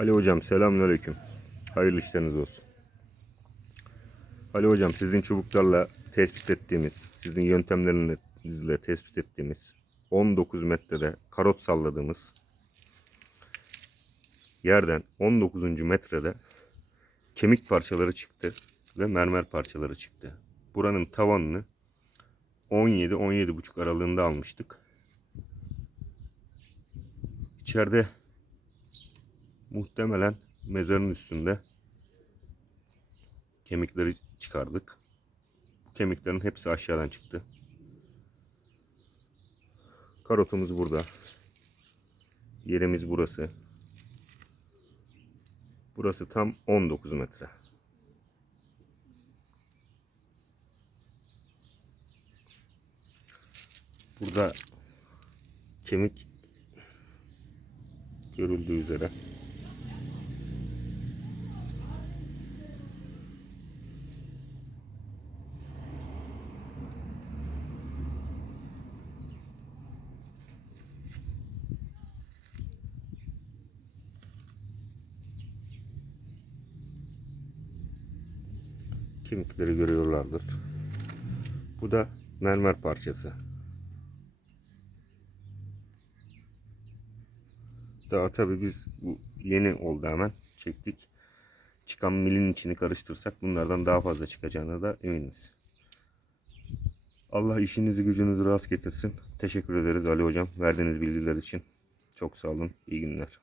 Ali hocam selamünaleyküm. Hayırlı işleriniz olsun. Ali hocam sizin çubuklarla tespit ettiğimiz, sizin yöntemlerinizle tespit ettiğimiz 19 metrede karot salladığımız yerden 19. metrede kemik parçaları çıktı ve mermer parçaları çıktı. Buranın tavanını 17-17,5 aralığında almıştık. İçeride muhtemelen mezarın üstünde kemikleri çıkardık. Bu kemiklerin hepsi aşağıdan çıktı. Karotumuz burada. Yerimiz burası. Burası tam 19 metre. Burada kemik görüldüğü üzere kemikleri görüyorlardır. Bu da mermer parçası. Daha tabi biz bu yeni oldu hemen çektik. Çıkan milin içini karıştırsak bunlardan daha fazla çıkacağına da eminiz. Allah işinizi gücünüzü rast getirsin. Teşekkür ederiz Ali Hocam verdiğiniz bilgiler için. Çok sağ olun. İyi günler.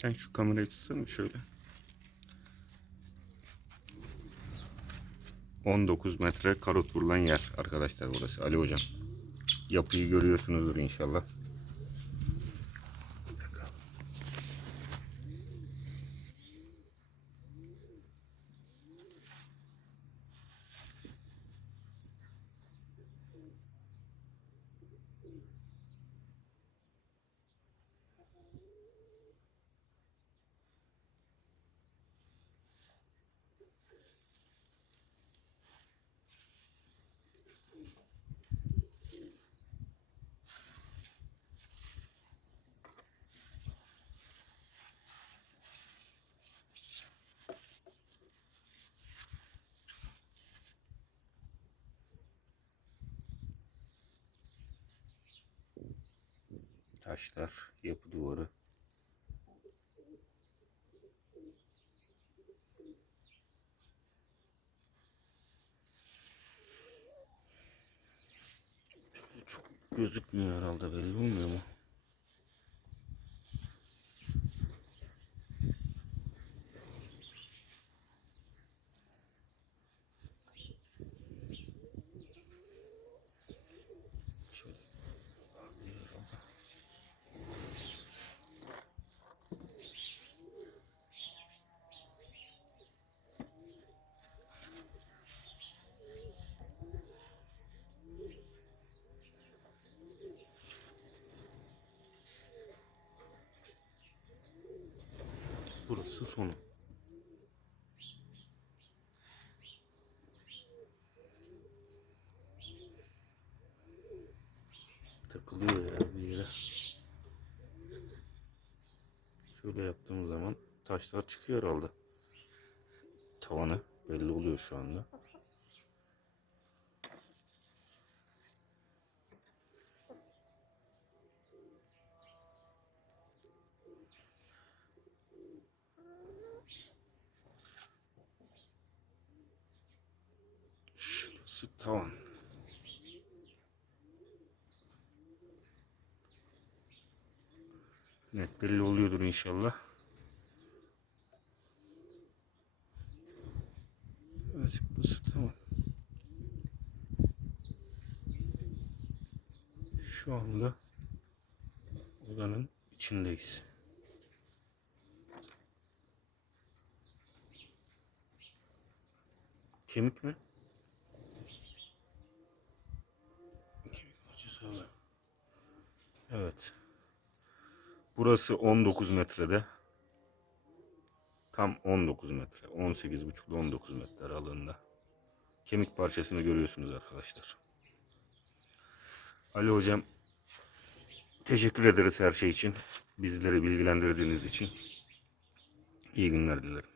Sen şu kamerayı tutsana şöyle. 19 metre karot vurulan yer arkadaşlar burası Ali hocam. Yapıyı görüyorsunuzdur inşallah. Taşlar, yapı duvarı. Çok gözükmüyor herhalde belli olmuyor mu? Burası sonu. Takılıyor ya bir yere. Şöyle yaptığımız zaman taşlar çıkıyor herhalde. Tavanı belli oluyor şu anda. Tamam. Net belli oluyordur inşallah. Evet burası tamam. Şu anda odanın içindeyiz. Kemik mi? Kemik parçası abi. Evet. Burası 19 metrede. Tam 19 metre. 18,5 ile 19 metre aralığında. Kemik parçasını görüyorsunuz arkadaşlar. Ali hocam teşekkür ederiz her şey için. Bizleri bilgilendirdiğiniz için. İyi günler dilerim.